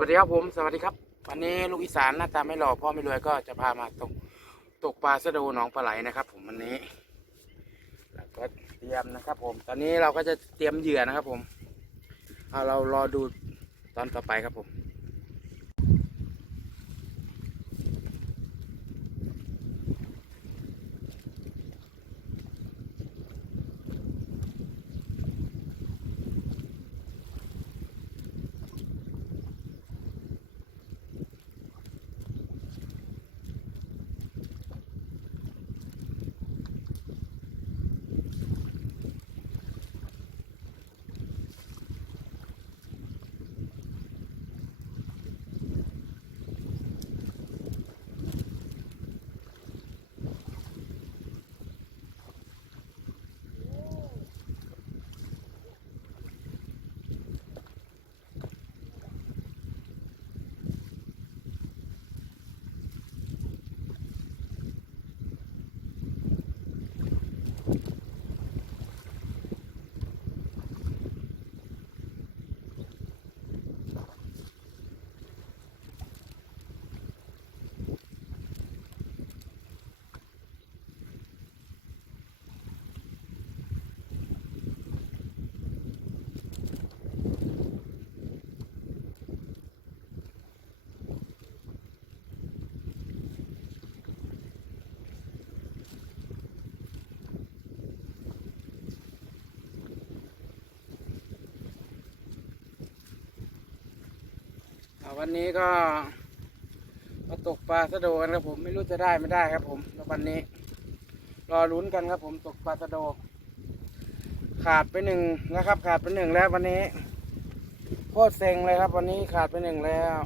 วัสดีครับผม สวัสดีครับ วันนี้ลูกอีสานหน้าตาไม่หล่อพ่อไม่รวยก็จะพามาตกตกปลาสะโดูหนองปลาไหลนะครับ ผมวันนี้แล้วก็เตรียมนะครับ ผม ตอนนี้เราก็จะเตรียมเหยื่อนะครับ ผมเอาเรารอดูตอนต่อไปครับผม วันนี้ก็มาตกปลาสะโดกันครับผมไม่รู้จะได้ไม่ได้ครับ ผมแล้ววันนี้ รอลุ้นกันครับผมตกปลาสะโด ขาดไปหนึ่งนะครับ ขาดไปหนึ่งแล้ววันนี้โคตรเซ็งเลยครับ วันนี้ขาดไปหนึ่งแล้ว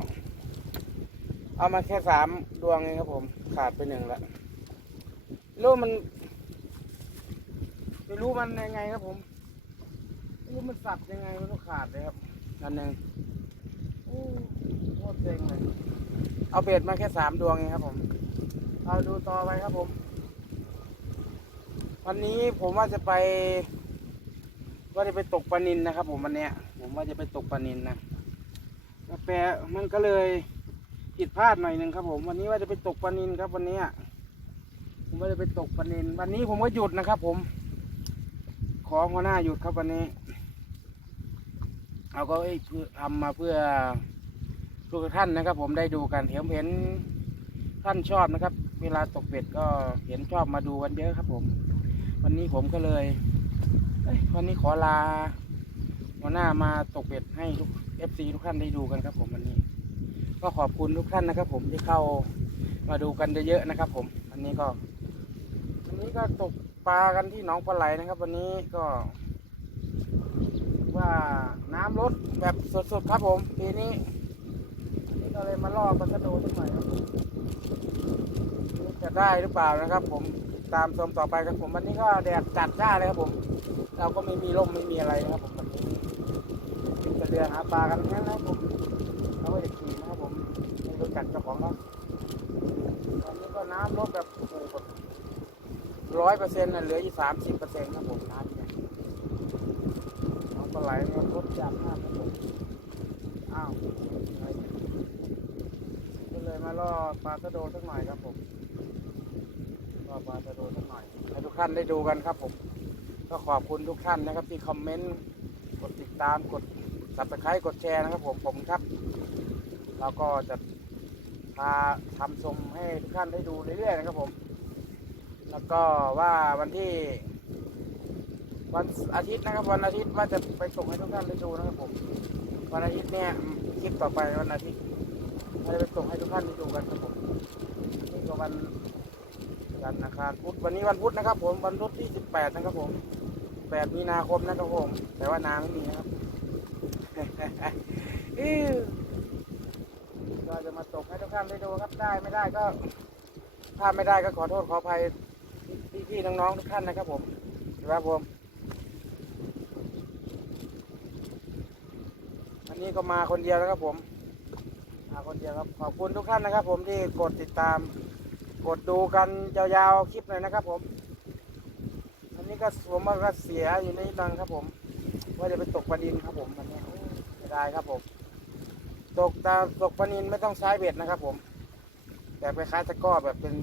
เอามาแค่สามดวงเองครับผม ขาดไปหนึ่งแล้วรู้มันไม่รู้มันยังไงครับผมไม่รู้มันสับยังไงมันก็ขาดเลยครับอันหนึ่ง เซ็งเลยเอาเบ็ดมาแค่สามดวงเองครับผม เอาดูต่อไปครับผม วันนี้ผมว่าจะไปว่าจะไปตกปลานินนะครับ ผมวันเนี้ย ผมว่าจะไปตกปลานินนะกาแฟมันก็เลยผิดพลาดหน่อยหนึ่งครับ ผม วันนี้ว่าจะไปตกปลานินครับ วันนี้ผมว่าจะไปตกปลานิน วันนี้ผมก็หยุดนะครับ ผม ขอหัวหน้าหยุดครับวันนี้ เอาก็เอ้ยเพื่อทำมาเพื่อ ทุกท่านนะครับ ผมได้ดูกันเห็นเห็นท่านชอบนะครับ เวลาตกเป็ดก็เห็นชอบมาดูกันเยอะครับ ผม วันนี้ผมก็เลยเอ้ยวันนี้ขอลาหัวหน้ามาตกเป็ดให้ทุกเอฟซีทุกท่านได้ดูกันครับ ผมวันนี้ ก็ขอบคุณทุกท่านนะครับ ผมที่เข้ามาดูกันเยอะๆนะครับ ผมวันนี้ก็วันนี้ก็ตกปลากันที่หนองปลาไหลนะครับ วันนี้ก็ว่าน้ำลดแบบสดๆครับผมปีนี้อันนี้ ก็เลยมาล่อปลาสะโดสักหน่อยครับจะได้หรือเปล่านะครับ ผมตามชมต่อไปครับผมวันนี้ก็แดดจัดจ้าเลยครับผม เราก็ไม่มีร่มไม่มีอะไรนะครับผมวันนี้อยู่กับเรือหาปลากันแค่นั้นนะครับผมเราก็จะขี่นะครับผมไม่รู้จักเจ้าของเขาวันนี้ก็น้ำลดแบบโอ้โหร้อยเปอร์เซ็นต์เหลืออยู่สามสิบเปอร์เซ็นต์ครับผมน้ำเนี่ยน้องปลาไหลเนี่ยรถจับมากครับผมอ้าวอะไรเนี่ยก็เลย มาล่อปลาตะโดสักหน่อยครับผมล่อปลาตะโดสักหน่อยให้ทุกท่านได้ดูกันครับผม ก็ขอบคุณทุกท่านนะครับ ที่คอมเมนต์กดติดตามกด subscribe กดแชร์นะครับผมผมครับ เราก็จะพาทำชมให้ทุกท่านได้ดูเรื่อยๆนะครับผม แล้วก็ว่าวันที่ วันอาทิตย์นะครับ วันอาทิตย์ว่าจะไปส่งให้ทุกท่านได้ดูนะครับผม วันอาทิตย์เนี่ยคลิปต่อไปวันอาทิตย์ จะไปส่งให้ทุกท่านดูกันครับผมนี่ก็วันจันทร์อังคารพุธวันนี้วันพุธนะครับ ผมวันพุธที่สิบแปดนะครับผมแปดมีนาคมนะครับผม แต่ว่านาไม่มีนะครับอิ๊วก็จะมาส่งให้ทุกท่านได้ดูครับได้ไม่ได้ก็ถ้าไม่ได้ก็ขอโทษขออภัยพี่ๆน้องๆทุกท่านนะครับ ผมครับผมอันนี้ก็มาคนเดียวนะครับผม คนเดียวครับ ขอบคุณทุกท่านนะครับ ผมที่กดติดตาม กดดูกันยาวๆคลิปเลยนะครับ ผม อันนี้ก็ผมว่าก็เสียอยู่ในิดนึงครับ ผม ว่าจะไปตกปลาดินครับผมวันนี้โอ้เสียดายครับผม ตกตาตกปลานินไม่ต้องใช้เบ็ดนะครับ ผม แต่ไปคล้ายตะก้อแบบเป็น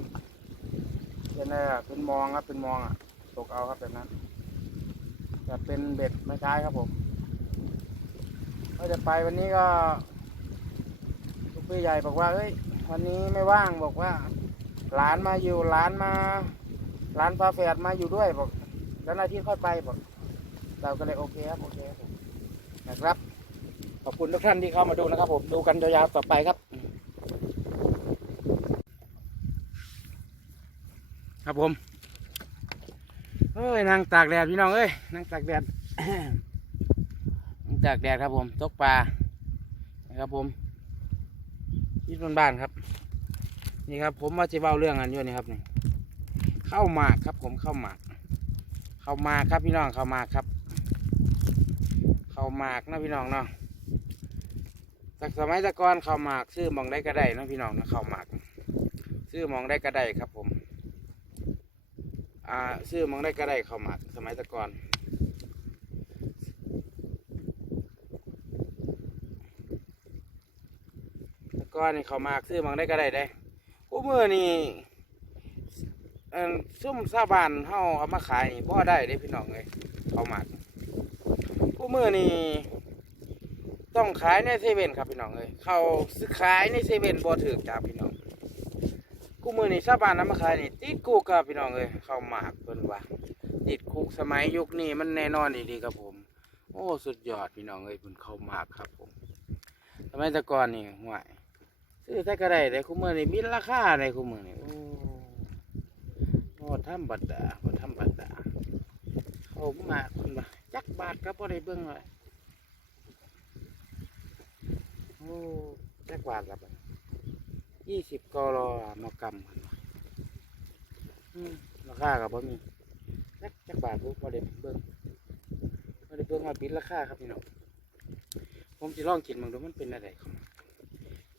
เป็นอะไรอะเป็นมองครับ เป็นมองอะ ตกเอาครับแบบนั้นแต่เป็นเบ็ดไม่ใช้ครับผม ก็จะไปวันนี้ก็ ลูกพี่ใหญ่บอกว่าเอ้ยวันนี้ไม่ว่างบอกว่าหลานมาอยู่หลานมาหลานพาแฝดมาอยู่ด้วยบอกแล้วนาที่ค่อยไปบอกเราก็เลยโอเคครับโอเคครับนะครับ ขอบคุณทุกท่านที่เข้ามาดูนะครับผมดูกันยาวๆต่อไปครับ ครับผมเอ้ยนั่งตากแดดพี่น้องเอ้ยนั่งตากแดดนั่งตากแดดครับผมตกปลานะครับผม ที่บ้านๆครับ นี่ครับ ผมว่าจะเล่าเรื่องอันอยู่นี่ครับนี่เข้าหมากครับ ผมเข้าหมากเข้ามาครับพี่น้องเข้าหมากครับ เข้าหมากนะพี่น้องเนาะจากสมัยตะกอนเข้าหมากซื้อมองได้ก็ได้นะพี่น้องนะเข้าหมากซื้อมองได้ก็ได้ครับ ผม อ่าซื้อมองได้ก็ได้เข้าหมากสมัยตะกอนแตะ กอนนี่เขามากซื้อหมองได้ก็ได้ได้กูมือนี่ซุ่มซาบานเฮาเอามาขายนี่บ่ได้เด้พี่น้องเลยเขามากกูมือนี่ต้องขายในเซเว่นครับพี่น้องเลยเขาซื้อขายในเซเว่นบ่ถือจ้าพี่น้องกูมือนี่ชาวบ้านน้ำมาขายนี่ติดคุกครับพี่น้องเอ้ยเข้าหมากเพิ่นว่าติดคุกสมัยยุคนี้มันแน่นอนดีครับผม โอ้สุดยอดพี่น้องเอ้ยเพิ่นเข้าหมากครับผมสมัยแต่ก่อนนี่ห่วย ซื้อใส่ก็ได้แต่คุมือนี่มีราคาได้คุมือนี่โอ้โหธรรมดาบ่ธรดาเข้ามากเพิ่นว่จักบาทก็บ่ได้เบิ่งเลยโอ้จักบาทละบัดยี่สิบกรมกรัมกันราคากับบ่มีจักจักบาทบพอได้เบิ่งพอได้เบิ่งมาปิดราคาครับพี่น้องผมจะลองกินมันดูมันเป็นอะไรครับ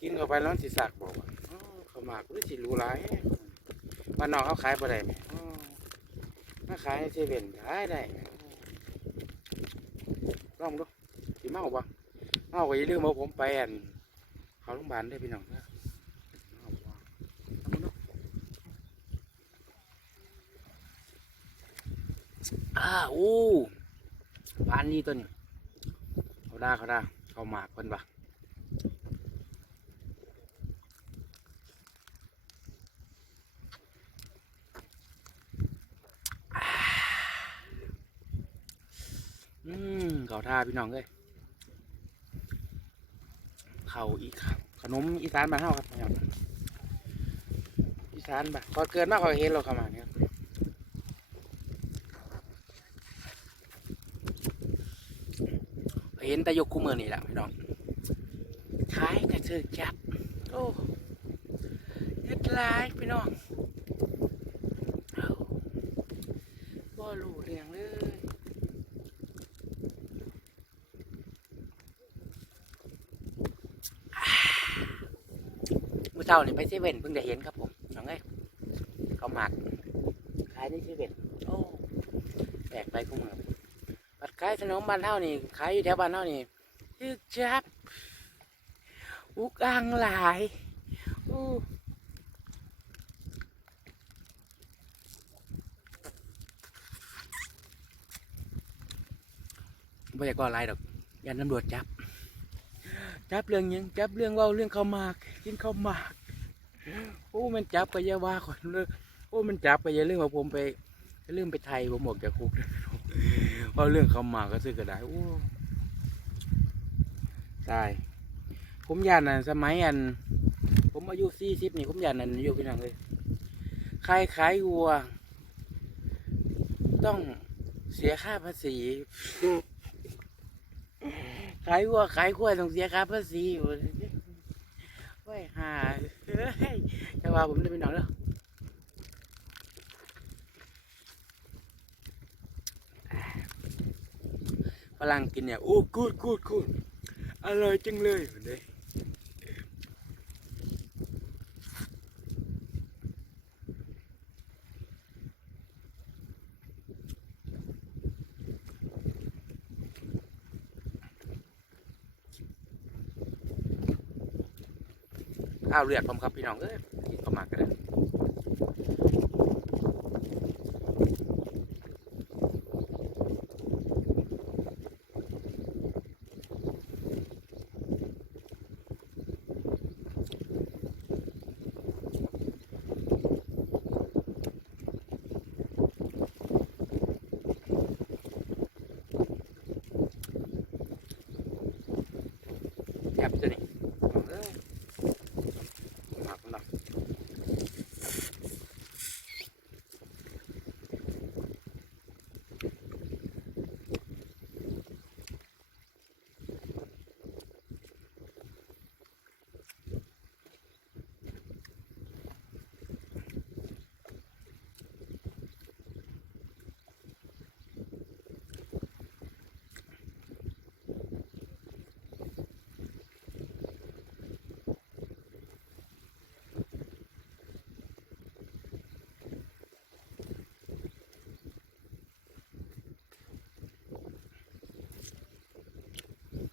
กินเข้าไปแล้วมันสิสากบอกว่าอ๋อข้าหมากหรือสิรู้หลายบ้านนอกเขาขายบ่ได้ไหมอ๋อมาขายในเซเว่นขายได้ลองดูสิเมาบ่เมาก็อย่าลืมเอาผมไปอันเขาโรงพยาบาลได้พี่น้องนะอ่าโอ้บ้านนี้ตัวนี้เขาได้เขาได้เขาหมากเพิ่นปะอ่า อืมเขาท่าพี่น้องเลยเขาอีกครับ ขนมอีสานบ้านเฮาครับพี่น้องอีสานบ้านพอเกินมากพอเห็นเราเข้ามาเนี่ยเห็นแต่ยกคู่มือนี่แหละพี่น้องขายกระเชือกจับโอ้เฮ็ดลายพี่น้องเอาบ่รู้เรื่องเลยอ่ามื่อเช้านี่ไปเซเว่นเพิ่งได้เห็นครับผมน้องเอ้ยเขาหมักขายในเซเว่นโอ้แปลกไปคู่มือบัดขายขนมบ้านเท่านี่ขายอยู่แถวบ้านเท่านี่ยึกจับอุกอ่างหลายอู้บ่อยากก่ออะไรดอกยันตำรวจจับ จับเรื่องยังจับเรื่องว่าเรื่องข้าวหมาก กินข้าวหมาก มันจับก็อย่าว่าคนเลยโอ้มันจับก็อย่าลืมว่าผมไปอย่าลืมไปไทยผมออกจากคุกเพราะเรื่องเขามาก็ซื้อก็ได้โอ้ตาย ผมยานอันสมัยอัน ผมอายุสี่สิบนี่ผมยานอันอยู่พี่น้องเลยใครขายวัว ต้องเสียค่าภาษีขายวัวขายกล้วยต้องเสียค่าภาษีอยู่ไว้หา ยจะว่าผมได้พี่น้องแล้วฝรั่งกินเนี่ย โอ้กูดกูดกูดอร่อยจังเลยเหมือนเลย ข้าวเลือดผมครับพี่น้องเอ้ยกินก็มากกันเ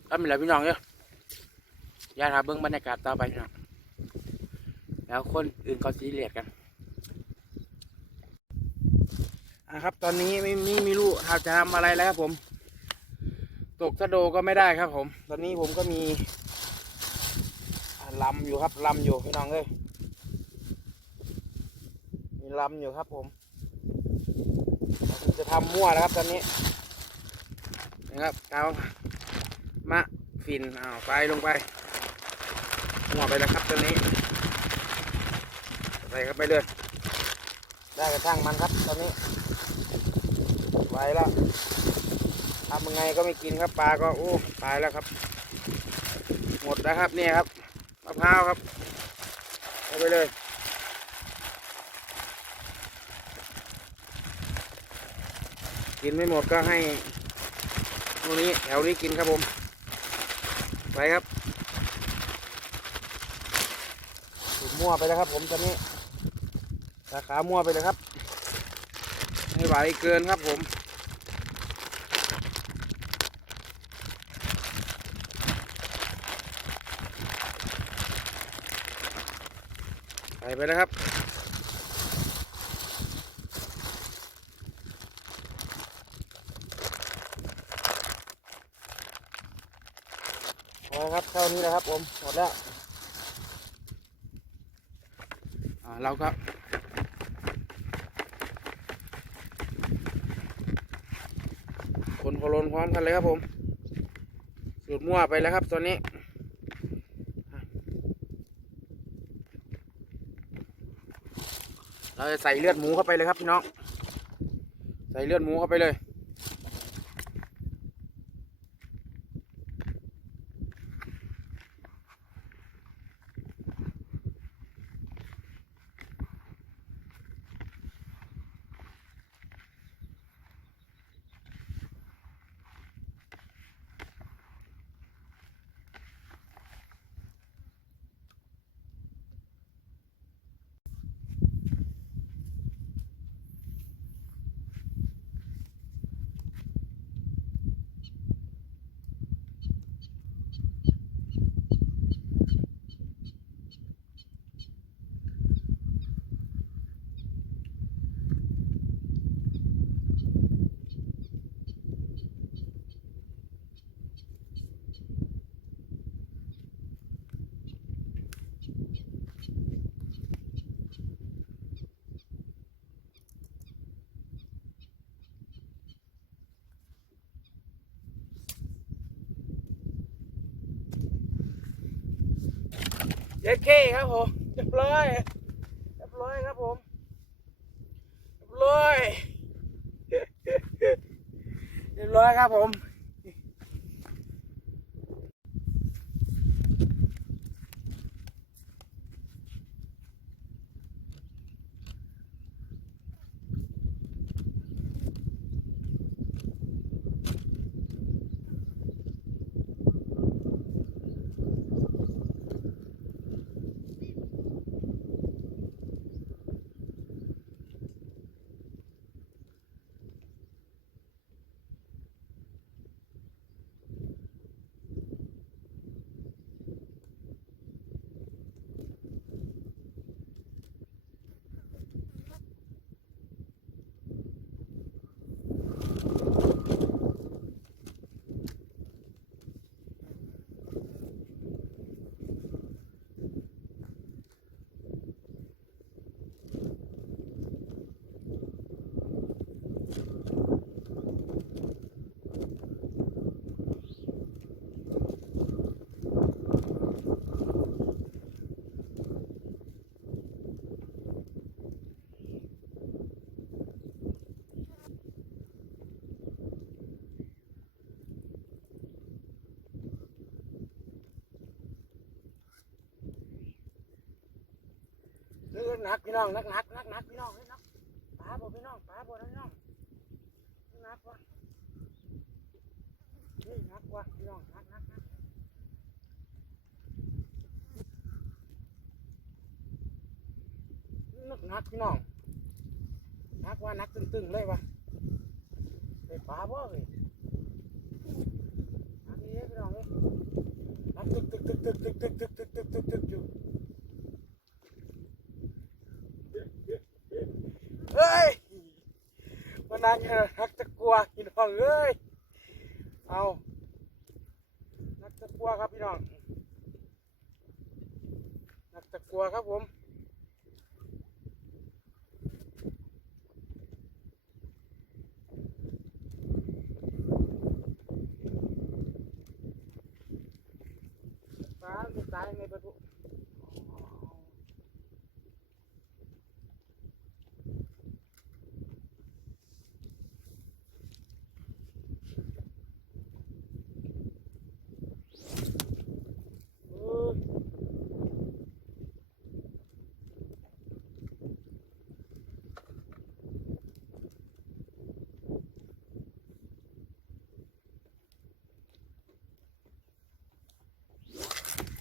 ก็มีอะไรพี่น้องเยอะย่าทาเบิ้งบรรยากาศต่อไปพี่น้องแล้วคนอื่นเขาซีเรียสกันอะครับ ตอนนี้ไม่มีม่รู้เราจะทำอะไรแล้วครับผม ตกสะโดก็ไม่ได้ครับ ผม ตอนนี้ผมก็มีลำอยู่ครับลำอยู่พี่น้องเอ้ยมีลำอยู่ครับผมผมจะทำมั่วแล้วครับตอนนี้นะครับเอา มะฟินอ้าวไปลงไปหัวไปแล้วครับตัวนี้ใส่เข้าไปเลยได้กระทั่งมันครับตอนนี้ไปแล้วทำยังไงก็ไม่กินครับปลาก็โอ้ตายแล้วครับ หมดแล้วครับเนี่ยครับมะพร้าวครับเอาไปเลยกินไม่หมดก็ให้ตรงนี้แถวนี้กินครับผม ไปครับถูกมั่วไปแล้วครับ ผมตอนนี้สาขามั่วไปเลยครับไม่ไหวเกินครับผมไปไปแล้วครับ พอครับเท่านี้แหละครับ ผมหมดแล้วเราก็คนโคลนพร้อมกันเลยครับผมสูดมั่วไปแล้วครับตอนนี้เราจะใส่เลือดหมูเข้าไปเลยครับพี่น้อง ใส่เลือดหมูเข้าไปเลย จ็ดเคครับผมเรียบร้อยเรียบร้อยครับผมเรียบร้อยเรียบร้อยครับผม นักพี่น้องนักหนักนักหนักพี่น้องเฮ้ยนักปลาบ่พี่น้องปลาบ่นะพี่น้องหนักวะเฮ้ยหนักวะพี่น้องหนักหนักหนักนักหนักพี่น้องหนักว่านักตึงๆเลยวะเฮ้ยปลาบ่เฮ้ยหนักดีเด้อพี่น้องเฮ้ยหนักตึกตึกตึกตึกตึกตึกตึกตึกตึกตึกตึกอยู่ เฮ้ยมันนานยังนักตะกัวพี่น้องเอ้ยเอานักตะกัวครับพี่น้องนักตะกัวครับผม ปลาไม่ตายในประตู เออ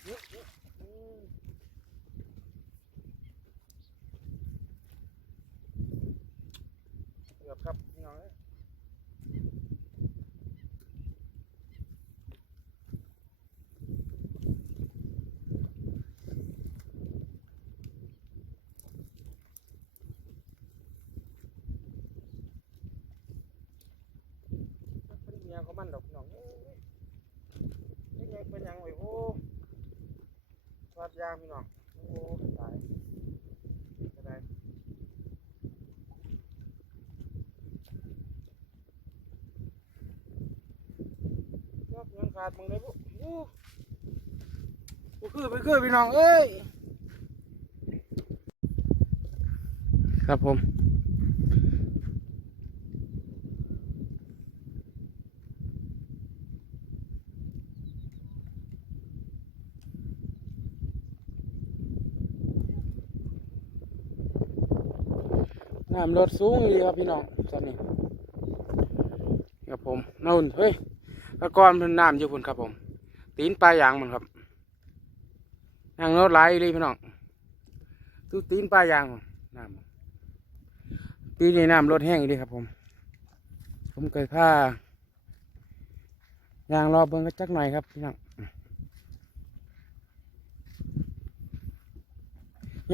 อืมเกือบครับพี่น้องเอ้ย เป็นเมียของมันดอกน้องเอ้ยนี่ยังเป็นหยังไงโอ้สวัสดยางพี่น้อง โอ้ตายจะได้ยอดยังขาดมึงเลยปุ๊โอ้โอ้คือไปคือพี่น้องเอ้ย ครับผม น้ำลดสูงเลยครับพี่น้องตอนนี้ครับผมนู่นเฮ้ยตะกอนนน้ำอยู่พุ่นครับผม ตีนปลายยางมันครับยางรถไหลเลยพี่น้องตู้ตีนปลายยางน้ำปีนี้น้ำลดแห้งเลยครับผม ผมเคยพายางรอเบิ้งก็จักหน่อยครับพี่น้อง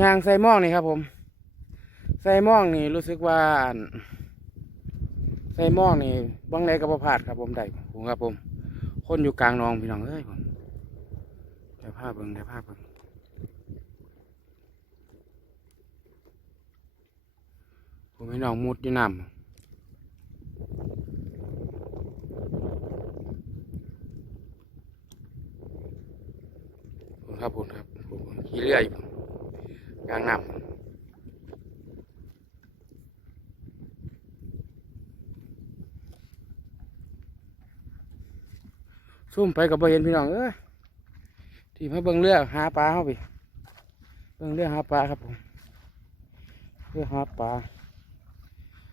ยางใส่หม้องนี่ครับผม ใส่ม่องนี่รู้สึกว่าใส่ม่องนี่บางไรก็บ่พลาดครับผมได้ผมครับผม คนอยู่กลางนองพี่น้องเอ้ยผมได้ภาพเบิ่งได้ภาพเบิ่งผมให้น้องมุดอยู่น้ำผมครับผมครับผมขี่เรืออยกลางน้ำ ซุ่มไปกับบ่เห็นพี่น้องเอ้ยที่มาเบิ่งเรือหาปลาเข้าไปเบิ่งเรือหาปลาครับผมเรือหาปลา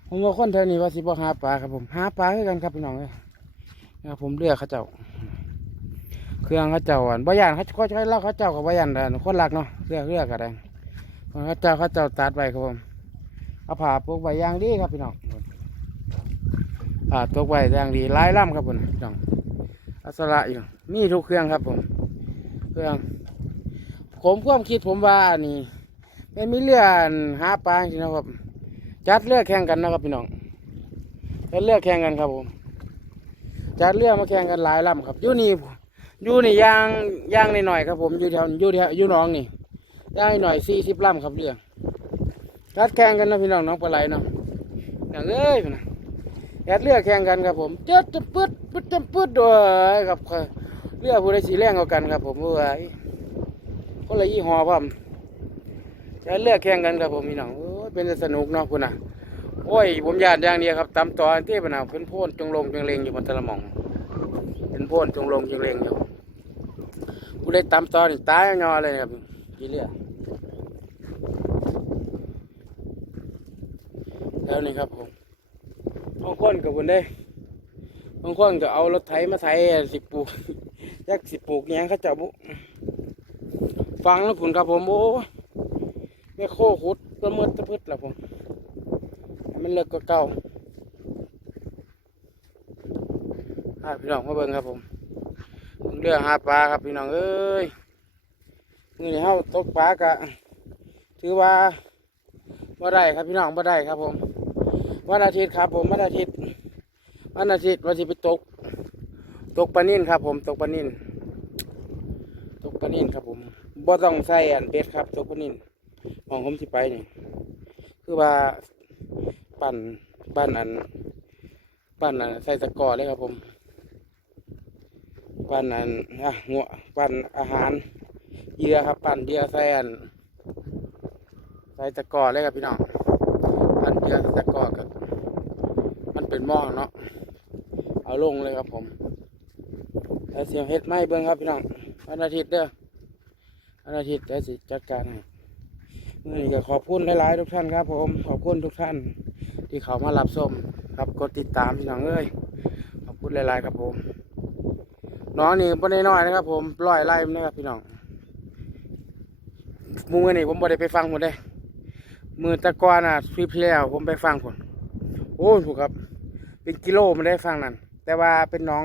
ผมว่าคนแถวนี้ว่าสิบ่หาปลาครับผมหาปลาคือกันครับพี่น้องเอ้ยนะผมเรือเขาเจ้า เครื่องเขาเจ้าอันบ่ยานเขาก็ใช้เล่าเขาเจ้ากับบ่ยานแต่คนหลักเนาะเรือเรือกันได้เขาเจ้าเขาเจ้าตัดไว้ครับผมเอาผ่าปลูกใบยางดีครับพี่น้องผ่าตกใบยางดีหลายลำครับผมพี่น้อง อัสระอยู่ มีทุกเครื่องครับผม เครื่อง ผมความคิดผมว่านี่ไม่มีเรือหาปลาจริงนะครับ จัดเรือแข่งกันนะครับพี่น้องจัดเรือแข่งกันครับผมจัดเรือมาแข่งกันหลายลำครับอยู่นี่อยู่นี่ยางยางในหน่อยๆครับผมอยู่แถวอยู่แถวอยู่น้องนี่ยางหน่อยสี่สิบลำครับเรือจัดแข่งกันนะพี่น้องน้องปลาไหลเนาะอย่างเอ้ยพี่น้อง แอดเรือแข่งกันครับผมเจ็ดจะปึ๊ดปึ๊ดจะปึ๊ดด้วยครับเรือผู้ใดสีแรงกว่ากันครับผมเอ้ยคนละยี่ห้อพร้อมแอดเรือแข่งกันครับผมพี่น้องโอ้ยเป็นสนุกเนาะคุณน่ะโอ้ยผมยานอย่างเดียวครับตามต่อที่ปะนะเป็นโพ่นจงลงจงเลงอยู่บนตะละมองเป็นโพ่นจงลงจงเลงอยู่ผู้ใดตามต่อนี่ตายงอเลยครับพี่เรือแล้วนี่ครับผม บางคนกับคนได้บางคนก็เอารถไถมาไถสิปลูกยักสิปลูกยังเขาจะบุฟังแล้วคุณครับผมโอ้แม่โคขุดประเมิดตะพืดละผมมันเลิกก็เก่าพาพี่น้องมาเบิ่งครับผมเรือหาปลาครับพี่น้องเอ้ยมือนี้เฮาตกปลากะถือว่าบ่ได้ครับพี่น้องบ่ได้ครับผม วันอาทิตย์ครับผมวันอาทิตย์ วันอาทิตย์วันที่ไปตก ตกปลานิ่นครับ ผมตกปลานิ่นตกปลานิ่นครับ ผมบ่ต้องใส่อันเป็ดครับ ตกปลานิ่นมองผมที่ไปนี่คือว่าปั่นปั่นอันปั่นอันใส่ตะกอเลยครับผมปั่นอันอะหัวปั่นอาหารเยื่อครับ ปั่นเยื่อใส่อันใส่ตะกอเลยครับพี่น้อง พันเดียตะก้อกับมันเป็นหม้อเนาะเอาลงเลยครับผมแล้วเสียงเฮ็ดไม้เบิ้งครับพี่น้องวันอาทิตย์เด้อวันอาทิตย์เดี๋ยวสิจัดการให้มื่อนี้ก็ขอบคุณหลายๆทุกท่านครับ ผมขอบคุณทุกท่าน ที่เขามารับชมครับกดติดตามพี่น้องเอ้ยขอบคุณหลายๆครับผมน้องนี่บ่ได้น้อยนะครับ ผมร้อยไล่นะครับพี่น้องมือนี่ผมบ่ได้ไปฟังหมดเลย มือตะกอนอะคลิปที่แล้วผมไปฟังผลโอ้ถูกครับ เป็นกิโลไม่ได้ฟังนั่นแต่ว่าเป็นน้อง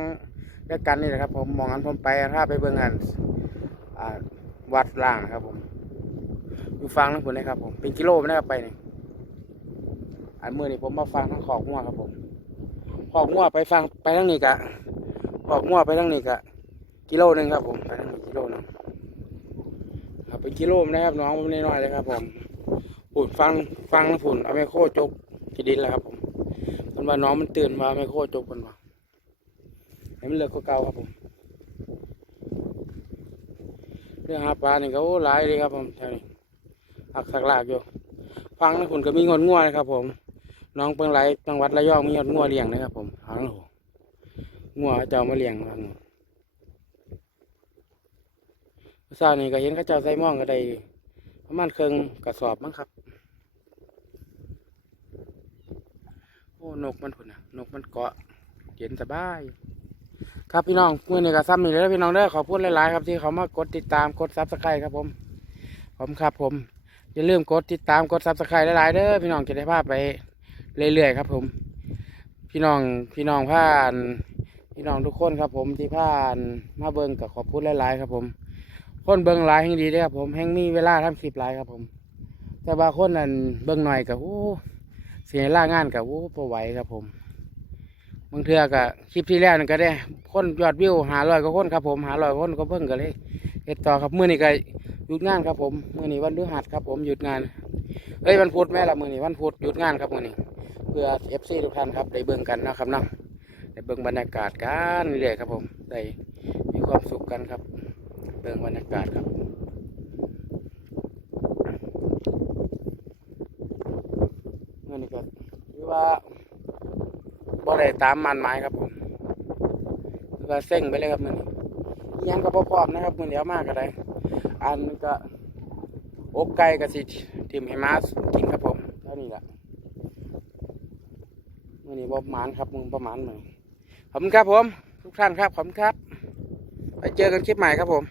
ด้วยกันนี่แหละครับ ผมมองอันผมไปถ้าไปเบิ่งอันอ่าวัดล่างครับ ผมอยู่ฟังนั่นผลเลยครับ ผมเป็นกิโลไม่ได้ไปนี่อันมือนี่ผมมาฟังทั้งขอกงัวครับผมขอกงัวไปฟังไปทั้งนี้กะขอกงัวไปทั้งนี้กะกิโลหนึ่งครับ ผมไปทั้งนี้กิโลหนึงครับเป็นกิโลนะครับน้องผมน้อยๆเลยครับ ผม ปุ่นฟังฟังฝุ่นเอาไมโครจกที่ดินแล้วครับผมมันว่าน้องมันตื่นมาไมโครจกมันว่าให้มันเลิกก็เก่าครับผมเรื่องหาปลานี่ก็โอ้หลายเลยครับผมแถวนี้หักสักลากอยู่ฟังนะฝุ่นก็มีงอนงัวนะครับ ผม น้องเปิงไหลจังหวัดระยองมีงอนงัวเลี้ยงนะครับ ผมหางโหงัวเขาเจ้ามาเลี้ยงครับเช้านี้ก็เห็นเขาเจ้าใส่หม่องก็ได้ประมาณเครื่องกระสอบมั้งครับ โอ้นกมันพุ่นนะนกมันเกาะเย็นสบาย ครับพี่น้องเมื่อนี้ก็ซ้ำนี่เลยพี่น้องเด้อขอพูดหลายๆครับที่เขามากดติดตามกดซับสไครต์ครับผมผมครับผมอย่าลืมกดติดตามกดซับสไครต์หลายๆเด้อพี่น้องจะได้ภาพไปเรื่อยๆครับ ผม พี่น้องพี่น้องผ่าน พี่น้องทุกคนครับ ผมที่ผ่านมาเบิ่งกับขอบคุณหลายๆครับ ผม คนเบิ่งหลายแห่งดีเด้อครับ ผมแห่งมีเวลาทำคลิปหลายครับ ผม แต่บางคนนั่นเบิ่งหน่อยกับโอ้ เสียล่างานกับโอ้พอไหวครับผมบางเทือกับคลิปที่แล้วนั่นก็ได้คนยอดวิวหาร้อยกว่าคนครับผมหาร้อยคนก็เพิ่งกันเลยเฮ็ดต่อครับเมื้อนี้ก็หยุดงานครับผมเมื้อนี้วันพฤหัสครับผมหยุดงานเอ้ยวันพุธแม่ละมื้อนี้วันพุธหยุดงานครับมื้อนี้เพื่อเอฟซีทุกท่านครับได้เบิ่งกันนะครับเนาะได้เบิ่งบรรยากาศกันเรื่อยครับผมได้มีความสุขกันครับ เบิ่งบรรยากาศครับเมื่อนี้ก็คือ ว่าบ่ได้ตามมันหมายครับผมคือว่าเซ็งไปเลยครับมื่อนี้อิหยังก็บ่พร้อมนะครับมื่อเดียวมากก็ได้อันก็อกไก่ก็สิทิมให้มากินครับผมเท่านี้แหละมื่อนี้บ่หมานครับมึงประมาณมื่อนี้ขอบคุณครับผม ทุกท่านครับขอบคุณครับ ไปเจอกันคลิปใหม่ครับผม